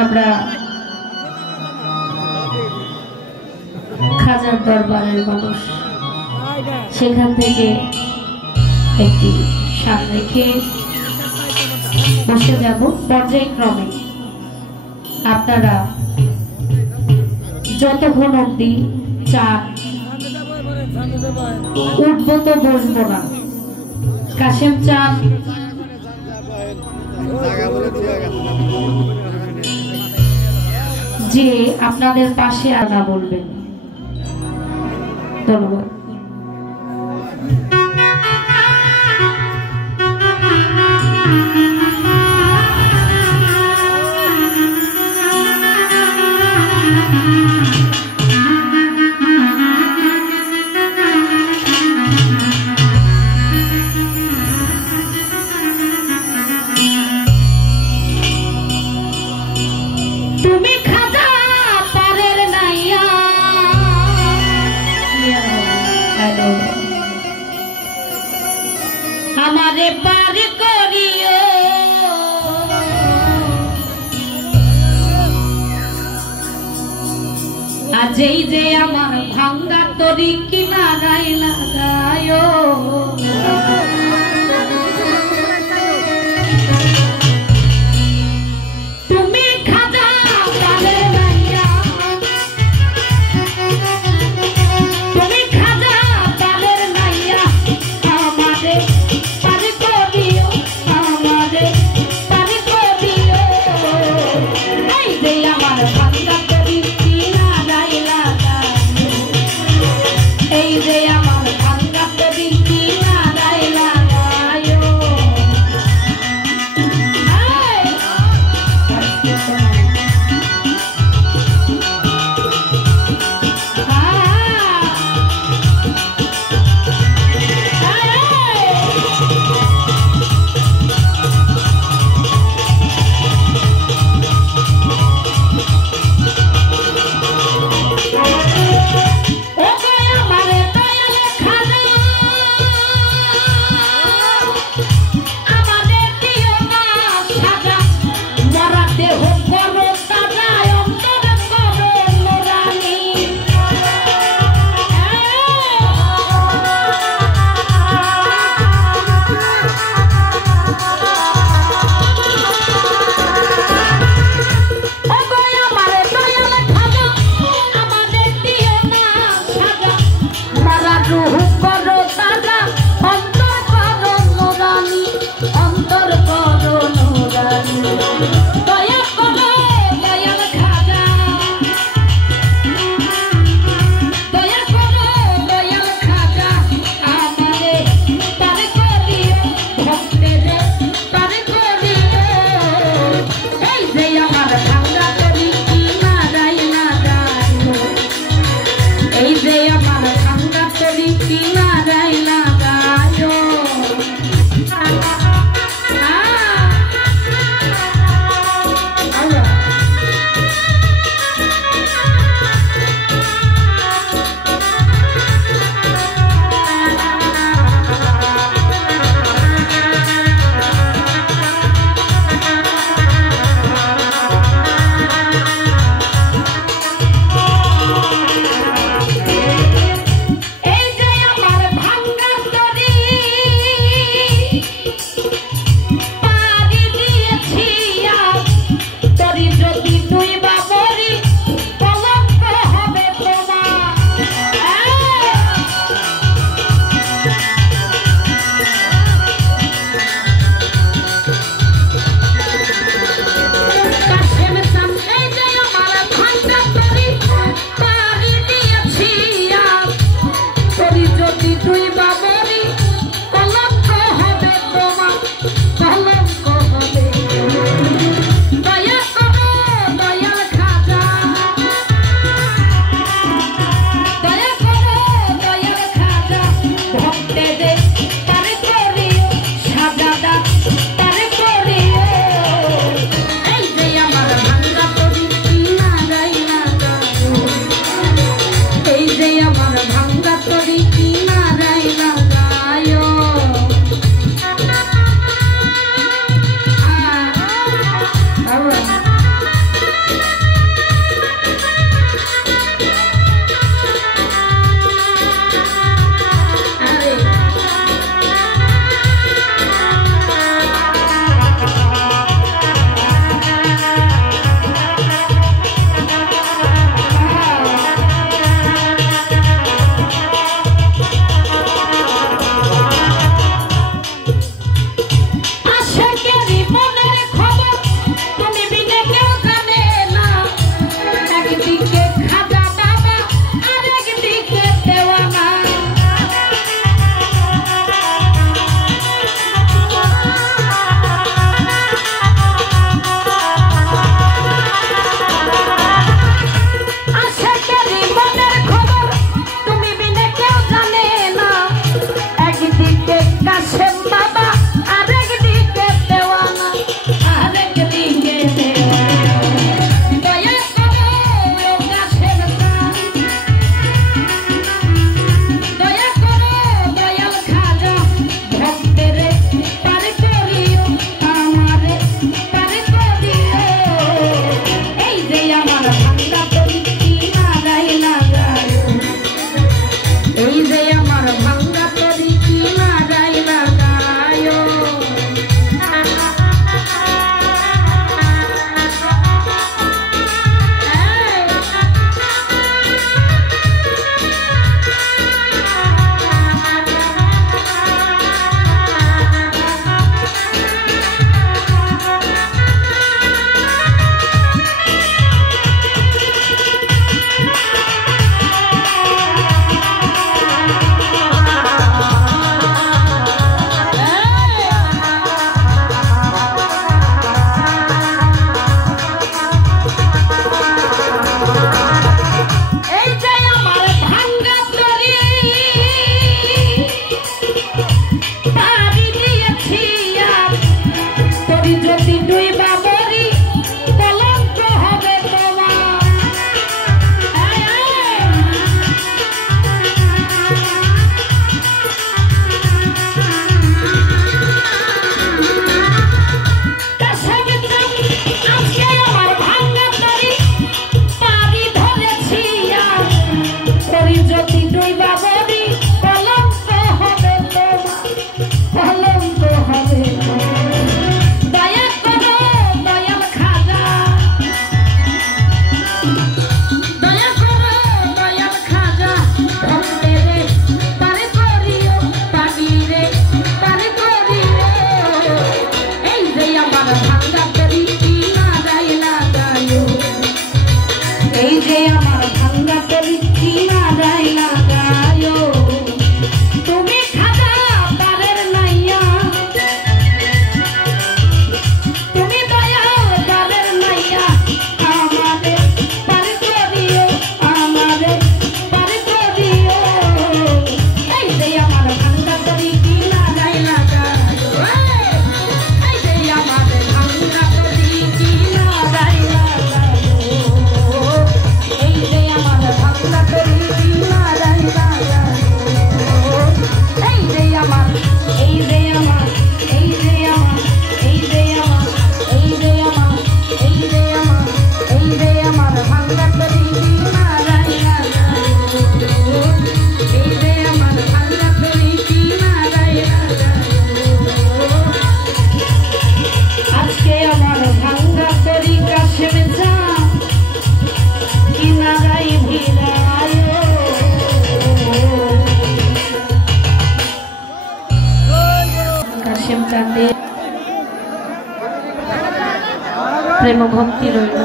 আমরা খাজার দরবারের মানুষ, সেখান থেকে একটি সার রেখে বসে যাব পর্যায়ক্রমে। আপনারা যতক্ষণ অব্দি চান উঠবো তো বসবো না। কাশেম চান যে আপনাদের পাশে আনা বলবেন। ধন্যবাদ। हमारे पार करियो आज जे आमार भांगा तरी किनाराय लागायो এই যে আমার ভাঙ্গা তরি কিনারায় দুই বাবরি কলঙ্ক হবে তোমার। আজকে আমার ভাঙ্গা তরি পানি ধরেছি আর করি যদি দুই বাবরি কলঙ্ক হবে তোমার, কলঙ্ক হবে। দয়া করো দয়াল খাজা, দয়া করো দয়াল খাজা, ভক্তে রে পারে করিও, পানি রে পারে করিও। এই যে আমার ভাঙ্গা তরি কি নাগাই লাগায়ো, এই যে আমার ভাঙ্গা তরি কি নাগাই লাগায়ো। তুমি খাজা পারের নাইয়া, তুমি দয়াল পারের নাইয়া, আমাদের পারে করিও, আমাদের পারে করিও। এই যে আমার ভাঙ্গা তরি কি নাগাই লাগায়ো, এই যে আমার ভাঙ্গা তরি কি নাগাই লাগায়ো, এই যে আমার ভাঙ্গা তরি কি নাগাই লাগায়ো। এই যে আমার, এই যে আমার, এই যে আমার, এই যে আমার, এই যে আমার, এই যে আমার, এই যে আমার ভাঙ্গা তরি কি নাগাই লাগায়ো, এই যে আমার ভাঙ্গা তরি কি নাগাই লাগায়ো। আজকে আমার ভাঙ্গা তরি কাশেম যা কি নাগাই ভিড়ায়ো। কাশেম চাঁদের প্রেম ভক্তি রইল।